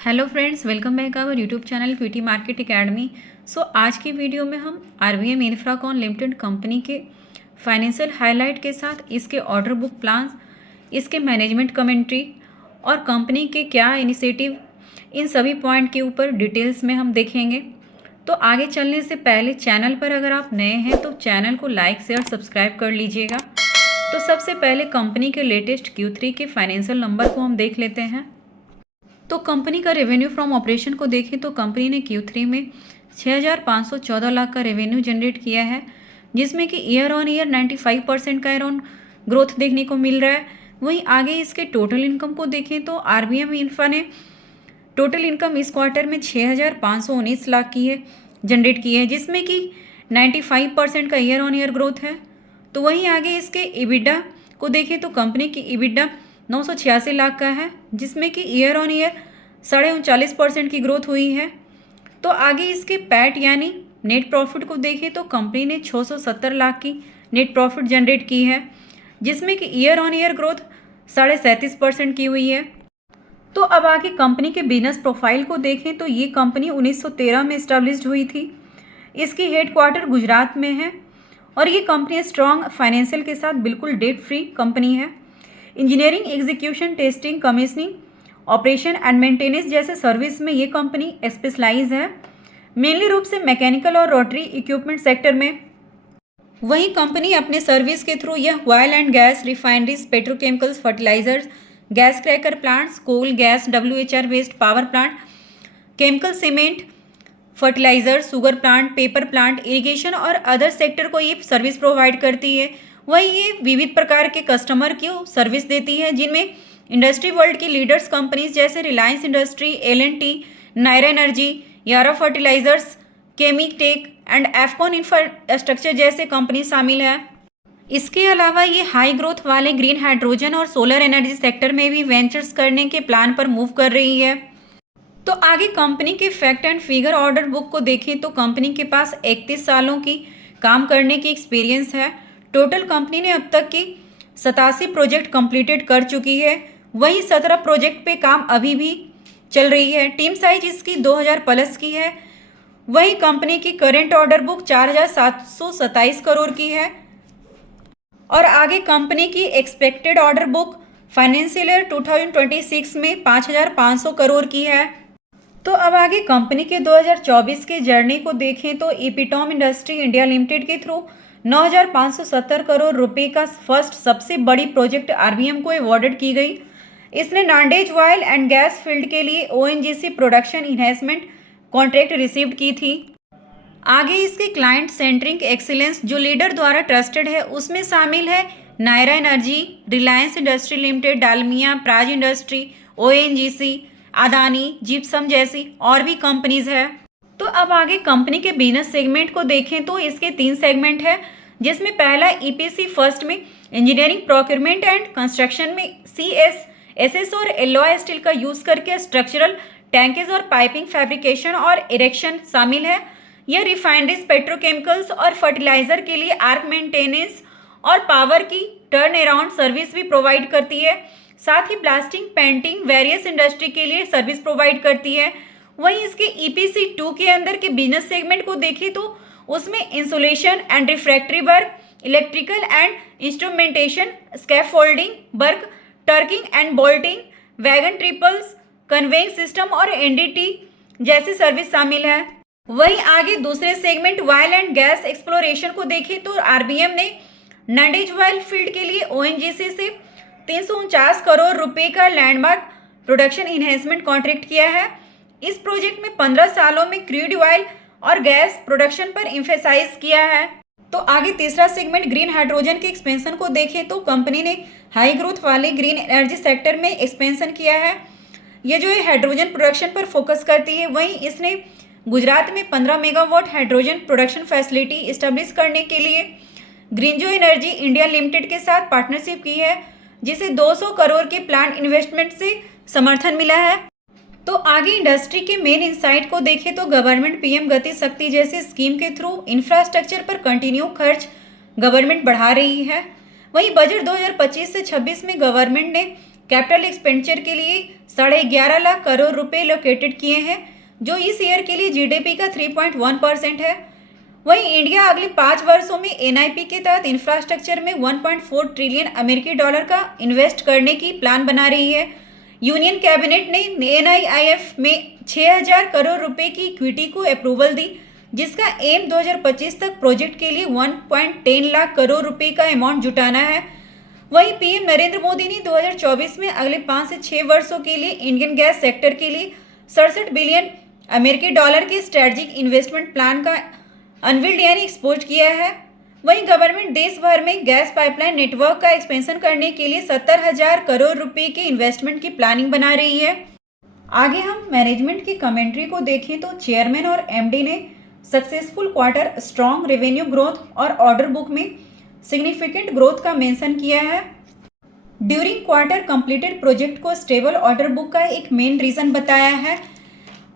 Hello friends, welcome back our YouTube channel equity market academy. आज की video में हम आरबीएम इंफ्राकॉन लिमिटेड कंपनी के फाइनेंशियल हाईलाइट के साथ इसके ऑर्डर बुक प्लान्स, इसके मैनेजमेंट कमेंट्री और कंपनी के क्या इनिशिएटिव, इन सभी पॉइंट के ऊपर डिटेल्स में हम देखेंगे। तो आगे चलने से पहले चैनल पर अगर आप नए हैं तो चैनल को लाइक शेयर सब्सक्राइब कर लीजिएगा। तो सबसे पहले कंपनी के लेटेस्ट Q3 के फाइनेंशियल नंबर को हम देख लेते हैं। तो कंपनी का रेवेन्यू फ्रॉम ऑपरेशन को देखें तो कंपनी ने Q3 में 6,514 लाख का रेवेन्यू जनरेट किया है, जिसमें कि ईयर ऑन ईयर 95% का अराउंड ग्रोथ देखने को मिल रहा है। वहीं आगे इसके टोटल इनकम को देखें तो आरबीएम इंफ्रा ने टोटल इनकम इस क्वार्टर में 6,519 लाख की है जनरेट की है, जिसमें कि 95% का ईयर ऑन ईयर ग्रोथ है। तो वहीं आगे इसके इबिडा को देखें तो कंपनी की इबिडा 986 लाख का है, जिसमें कि ईयर ऑन ईयर 39.5% की ग्रोथ हुई है। तो आगे इसके पैट यानी नेट प्रॉफिट को देखें तो कंपनी ने 670 लाख की नेट प्रॉफिट जनरेट की है, जिसमें कि ईयर ऑन ईयर ग्रोथ 37.5% की हुई है। तो अब आगे कंपनी के बिजनेस प्रोफाइल को देखें तो ये कंपनी 1913 में इस्टेब्लिश्ड हुई थी। इसकी हेडक्वार्टर गुजरात में है और ये कंपनी स्ट्रॉन्ग फाइनेंशियल के साथ बिल्कुल डेट फ्री कंपनी है। Engineering, execution, testing, commissioning, operation and maintenance जैसे सर्विस में ये कंपनी स्पेशलाइज है, मेनली रूप से मैकेनिकल और रोटरी इक्विपमेंट सेक्टर में। वहीं कंपनी अपने सर्विस के थ्रू यह oil and gas, refineries, petrochemicals, fertilisers, gas cracker plants, coal, gas, WHR waste power plant, chemical, cement, fertiliser, sugar plant, paper plant, irrigation और other sector को ये service provide करती है। वहीं ये विविध प्रकार के कस्टमर को सर्विस देती है, जिनमें इंडस्ट्री वर्ल्ड की लीडर्स कंपनीज जैसे Reliance industry, L&T, Nayara energy, Yara fertilisers, Chemitech and Afcons infrastructure जैसे कंपनी शामिल है। इसके अलावा ये हाई ग्रोथ वाले ग्रीन हाइड्रोजन और सोलर एनर्जी सेक्टर में भी वेंचर्स करने के प्लान पर मूव कर रही है। तो आगे कंपनी के fact and figure order book को देखें तो कंपनी के पास 31 सालों की काम करने की एक्सपीरियंस है। टोटल कंपनी ने अब तक की 87 प्रोजेक्ट कंप्लीटेड कर चुकी है। वहीं 17 प्रोजेक्ट पे काम अभी भी चल रही है। टीम साइज इसकी 2000 प्लस की है। वहीं कंपनी की करेंट ऑर्डर बुक 4,727 करोड़ की है और आगे कंपनी की expected order book financial year 2026 में 5,500 करोड़ की है। तो अब आगे कंपनी के 2024 के जर्नी को देखें तो एपिटॉम इंडस्ट्री इंडिया लिमिटेड के थ्रू 9,570 करोड़ रुपए का फर्स्ट सबसे बड़ी प्रोजेक्ट आरबीएम को अवॉर्डेड की गई। इसने Nandej oil and gas field के लिए ONGC production enhancement contract received की थी। आगे इसके क्लाइंट सेंट्रिक एक्सीलेंस जो लीडर द्वारा ट्रस्टेड है, उसमें शामिल है Nayara energy, Reliance industry limited, Dalmia, Praj industry, ONGC, Adani, gypsum जैसी और भी कंपनीज है। तो अब आगे कंपनी के बिजनेस सेगमेंट को देखें तो इसके 3 सेगमेंट है, जिसमें पहला EPC, फर्स्ट में इंजीनियरिंग, प्रोक्योरमेंट एंड कंस्ट्रक्शन में CS, SS और एलॉय स्टील का यूज करके स्ट्रक्चरल टैंकेज और पाइपिंग फैब्रिकेशन और इरेक्शन शामिल है। यह रिफाइनरीज, पेट्रोकेमिकल्स और फर्टिलाइजर के लिए आर्क मेंटेनेंस और पावर की टर्न अराउंड सर्विस भी प्रोवाइड करती है। साथ ही ब्लास्टिंग, पेंटिंग, वेरियस इंडस्ट्री के लिए सर्विस प्रोवाइड करती है। वहीं इसके EPC 2 के अंदर के बिजनेस सेगमेंट को देखें तो उसमें insulation and refractory work, electrical and instrumentation, scaffolding work, torquing and bolting, wagon tipplers, conveying system और NDT जैसी सर्विस शामिल है। वहीं आगे दूसरे segment oil and gas exploration को देखें तो आरबीएम ने नांडेज ऑयल फील्ड के लिए ONGC से 349 करोड़ रुपए का लैंडमार्क प्रोडक्शन इन्हेंसमेंट कॉन्ट्रैक्ट किया है। इस प्रोजेक्ट में 15 सालों में क्रूड ऑयल और गैस प्रोडक्शन पर एम्फेसाइज किया है। तो आगे तीसरा सेगमेंट ग्रीन हाइड्रोजन के एक्सपेंशन को देखें तो कंपनी ने हाई ग्रोथ वाले ग्रीन एनर्जी सेक्टर में एक्सपेंशन किया है। ये जो है हाइड्रोजन प्रोडक्शन पर फोकस करती है। वहीं इसने गुजरात में 15 megawatt hydrogen production facility establish करने के लिए ग्रीनजो एनर्जी इंडिया लिमिटेड के साथ पार्टनरशिप की है, जिसे 200 करोड़ के प्लांट इन्वेस्टमेंट से समर्थन मिला है। तो आगे इंडस्ट्री के मेन इंसाइट को देखें तो गवर्नमेंट PM गति शक्ति जैसे स्कीम के थ्रू इंफ्रास्ट्रक्चर पर कंटिन्यू खर्च गवर्नमेंट बढ़ा रही है। वहीं बजट 2025 से 26 में गवर्नमेंट ने कैपिटल एक्सपेंडिचर के लिए 11.5 लाख करोड़ रुपए लोकेटेड किए हैं, जो इस ईयर के लिए जीडीपी का 3.1% है। वहीं इंडिया अगले 5 वर्षों में एनआईपी के तहत इंफ्रास्ट्रक्चर में 1.4 ट्रिलियन अमेरिकी डॉलर का इन्वेस्ट करने की प्लान बना रही है। यूनियन कैबिनेट ने एनआईआईएफ में 6,000 करोड़ रुपए की इक्विटी को अप्रूवल दी, जिसका एम 2025 तक प्रोजेक्ट के लिए 1.10 लाख करोड़ रुपए का अमाउंट जुटाना है। वहीं पीएम नरेंद्र मोदी ने 2024 में अगले 5 से 6 वर्षों के लिए इंडियन गैस सेक्टर के लिए 67 बिलियन अमेरिकी डॉलर के स्ट्रेटेजिक इन्वेस्टमेंट प्लान का अनवील्ड यानी एक्सपोज किया है। वहीं गवर्नमेंट देश भर में गैस पाइपलाइन नेटवर्क का एक्सपेंशन करने के लिए 70,000 करोड़ रुपए के इन्वेस्टमेंट की प्लानिंग बना रही है। आगे हम मैनेजमेंट की कमेंट्री को देखें तो चेयरमैन और एमडी ने successful quarter, strong revenue growth और ऑर्डर बुक में सिग्निफिकेंट ग्रोथ का मेंशन किया है। ड्यूरिंग क्वार्टर कंप्लीटेड प्रोजेक्ट को स्टेबल ऑर्डर बुक का एक मेन रीजन बताया है।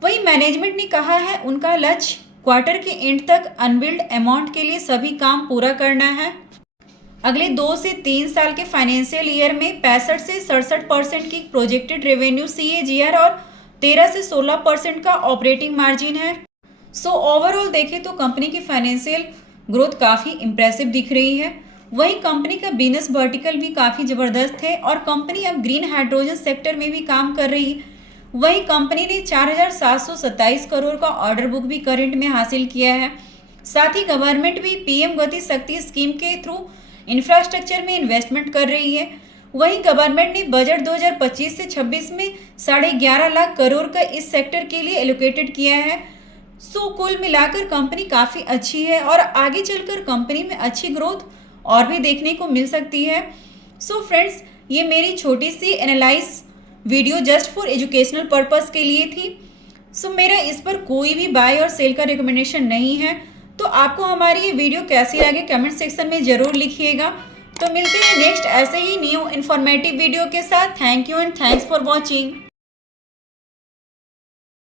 वहीं मैनेजमेंट ने कहा है उनका लक्ष्य क्वार्टर के एंड तक अनबिल्ड अमाउंट के लिए सभी काम पूरा करना है। अगले 2 से 3 साल के फाइनेंशियल ईयर में 65 से 67% की प्रोजेक्टेड रेवेन्यू CAGR और 13 से 16% का ऑपरेटिंग मार्जिन है। सो ओवरऑल देखें तो कंपनी की फाइनेंशियल ग्रोथ काफ़ी इम्प्रेसिव दिख रही है। वहीं कंपनी का बिजनेस वर्टिकल भी काफ़ी ज़बरदस्त है और कंपनी अब ग्रीन हाइड्रोजन सेक्टर में भी काम कर रही है। वहीं कंपनी ने 4,727 करोड़ का ऑर्डर बुक भी करंट में हासिल किया है। साथ ही गवर्नमेंट भी पीएम गति शक्ति स्कीम के थ्रू इंफ्रास्ट्रक्चर में इन्वेस्टमेंट कर रही है। वहीं गवर्नमेंट ने बजट 2025 से 26 में 11.5 लाख करोड़ का इस सेक्टर के लिए एलोकेटेड किया है। सो कुल मिलाकर कंपनी काफ़ी अच्छी है और आगे चलकर कंपनी में अच्छी ग्रोथ और भी देखने को मिल सकती है। सो फ्रेंड्स, ये मेरी छोटी सी analyse video just for educational purpose के लिए थी। सो मेरा इस पर कोई भी बाय और सेल का रिकमेंडेशन नहीं है। तो आपको हमारी ये वीडियो कैसी लगे कमेंट सेक्शन में ज़रूर लिखिएगा। तो मिलते हैं नेक्स्ट ऐसे ही न्यू इन्फॉर्मेटिव वीडियो के साथ। Thank you and thanks for watching.